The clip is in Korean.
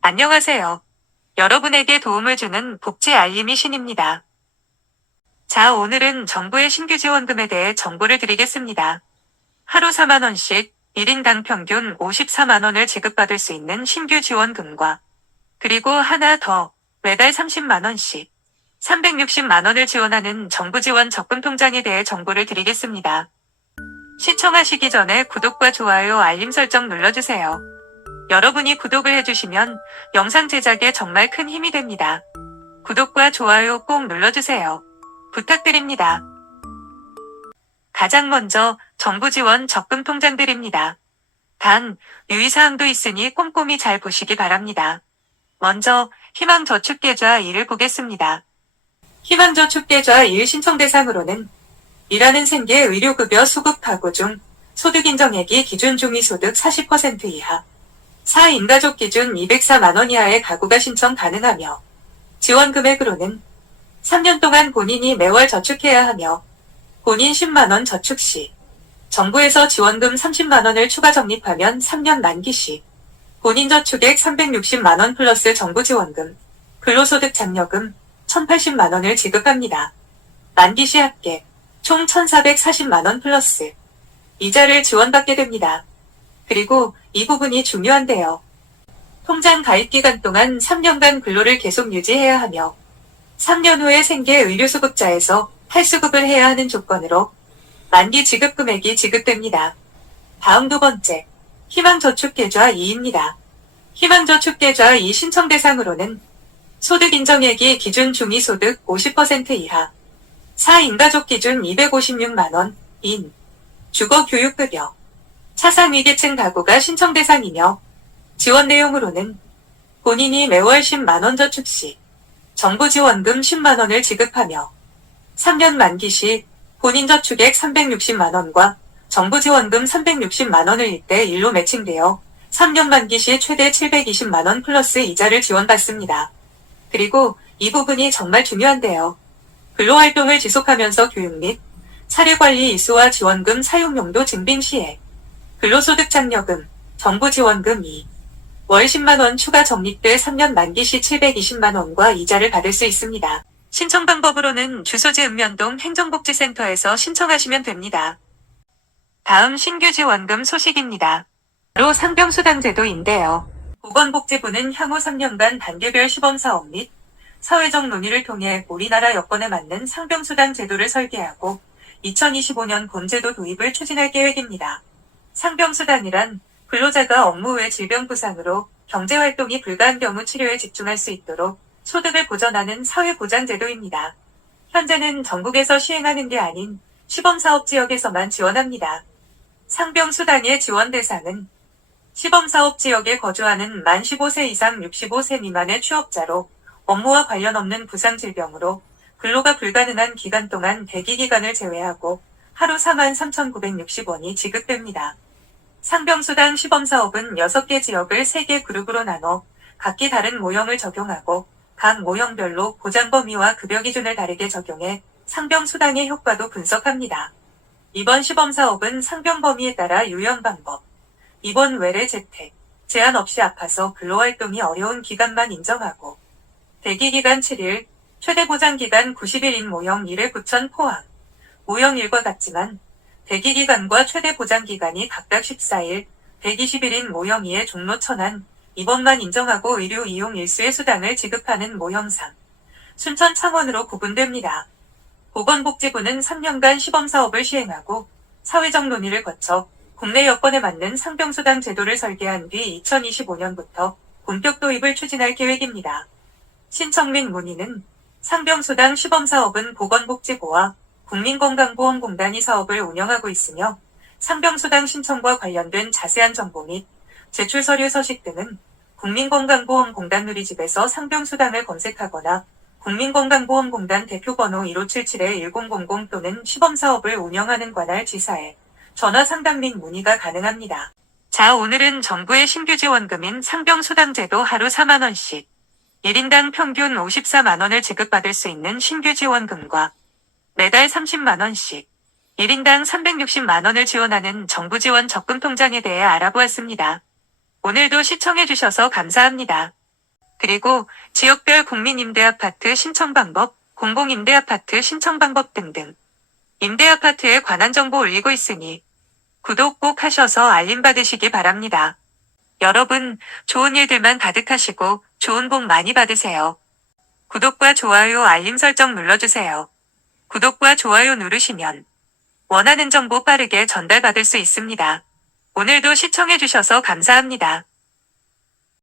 안녕하세요. 여러분에게 도움을 주는 복지 알림이 신입니다. 자, 오늘은 정부의 신규 지원금에 대해 정보를 드리겠습니다. 하루 4만원씩 1인당 평균 54만원을 지급받을 수 있는 신규 지원금과 그리고 하나 더 매달 30만원씩 360만원을 지원하는 정부 지원 적금 통장에 대해 정보를 드리겠습니다. 시청하시기 전에 구독과 좋아요 알림 설정 눌러주세요. 여러분이 구독을 해주시면 영상 제작에 정말 큰 힘이 됩니다. 구독과 좋아요 꼭 눌러주세요. 부탁드립니다. 가장 먼저 정부 지원 적금 통장들입니다. 단, 유의사항도 있으니 꼼꼼히 잘 보시기 바랍니다. 먼저 희망저축계좌 1을 보겠습니다. 희망저축계좌 1 신청 대상으로는 일하는 생계 의료급여 수급하고 중 소득인정액이 기준 중위소득 40% 이하 4인 가족 기준 204만원 이하의 가구가 신청 가능하며 지원 금액으로는 3년 동안 본인이 매월 저축해야 하며 본인 10만원 저축 시 정부에서 지원금 30만원을 추가 적립하면 3년 만기 시 본인 저축액 360만원 플러스 정부 지원금, 근로소득 장려금 1080만원을 지급합니다. 만기 시 합계 총 1440만원 플러스 이자를 지원받게 됩니다. 그리고 이 부분이 중요한데요. 통장 가입 기간 동안 3년간 근로를 계속 유지해야 하며 3년 후에 생계 의료수급자에서 탈수급을 해야 하는 조건으로 만기 지급 금액이 지급됩니다. 다음 두 번째, 희망저축계좌 2입니다. 희망저축계좌 2 신청 대상으로는 소득 인정액이 기준 중위소득 50% 이하 4인가족 기준 256만원 인 주거교육급여 차상 위계층 가구가 신청 대상이며 지원 내용으로는 본인이 매월 10만원 저축 시 정부 지원금 10만원을 지급하며 3년 만기 시 본인 저축액 360만원과 정부 지원금 360만원을 이때 일로 매칭되어 3년 만기 시 최대 720만원 플러스 이자를 지원받습니다. 그리고 이 부분이 정말 중요한데요. 근로활동을 지속하면서 교육 및 사례관리 이수와 지원금 사용용도 증빙 시에 근로소득 장려금, 정부 지원금 2, 월 10만원 추가 적립돼 3년 만기 시 720만원과 이자를 받을 수 있습니다. 신청 방법으로는 주소지 읍면동 행정복지센터에서 신청하시면 됩니다. 다음 신규 지원금 소식입니다. 바로 상병수당 제도인데요. 보건복지부는 향후 3년간 단계별 시범사업 및 사회적 논의를 통해 우리나라 여건에 맞는 상병수당 제도를 설계하고 2025년 본제도 도입을 추진할 계획입니다. 상병수당이란 근로자가 업무 외 질병 부상으로 경제활동이 불가한 경우 치료에 집중할 수 있도록 소득을 보전하는 사회보장제도입니다. 현재는 전국에서 시행하는 게 아닌 시범사업 지역에서만 지원합니다. 상병수당의 지원 대상은 시범사업 지역에 거주하는 만 15세 이상 65세 미만의 취업자로 업무와 관련 없는 부상질병으로 근로가 불가능한 기간 동안 대기 기간을 제외하고 하루 43,960원이 지급됩니다. 상병수당 시범사업은 6개 지역을 3개 그룹으로 나눠 각기 다른 모형을 적용하고 각 모형별로 보장 범위와 급여 기준을 다르게 적용해 상병 수당의 효과도 분석합니다. 이번 시범 사업은 상병 범위에 따라 유연 방법, 입원 외래 재택, 제한 없이 아파서 근로활동이 어려운 기간만 인정하고 대기기간 7일, 최대 보장기간 90일인 모형 1회 9천 포함, 모형 1과 같지만 대기기간과 최대 보장기간이 각각 14일, 120일인 모형 2의 종로 천안, 입원만 인정하고 의료 이용 일수의 수당을 지급하는 모형 3, 순천 창원으로 구분됩니다. 보건복지부는 3년간 시범사업을 시행하고 사회적 논의를 거쳐 국내 여건에 맞는 상병수당 제도를 설계한 뒤 2025년부터 본격 도입을 추진할 계획입니다. 신청 및 문의는 상병수당 시범사업은 보건복지부와 국민건강보험공단이 사업을 운영하고 있으며 상병수당 신청과 관련된 자세한 정보 및 제출 서류 서식 등은 국민건강보험공단 누리집에서 상병수당을 검색하거나 국민건강보험공단 대표번호 1577-1000 또는 시범사업을 운영하는 관할 지사에 전화 상담 및 문의가 가능합니다. 자, 오늘은 정부의 신규 지원금인 상병수당제도 하루 4만원씩 1인당 평균 54만원을 지급받을 수 있는 신규 지원금과 매달 30만원씩 1인당 360만원을 지원하는 정부 지원 적금 통장에 대해 알아보았습니다. 오늘도 시청해주셔서 감사합니다. 그리고 지역별 국민임대아파트 신청 방법, 공공임대아파트 신청 방법 등등 임대아파트에 관한 정보 올리고 있으니 구독 꼭 하셔서 알림 받으시기 바랍니다. 여러분, 좋은 일들만 가득하시고 좋은 복 많이 받으세요. 구독과 좋아요, 알림 설정 눌러주세요. 구독과 좋아요 누르시면 원하는 정보 빠르게 전달받을 수 있습니다. 오늘도 시청해주셔서 감사합니다.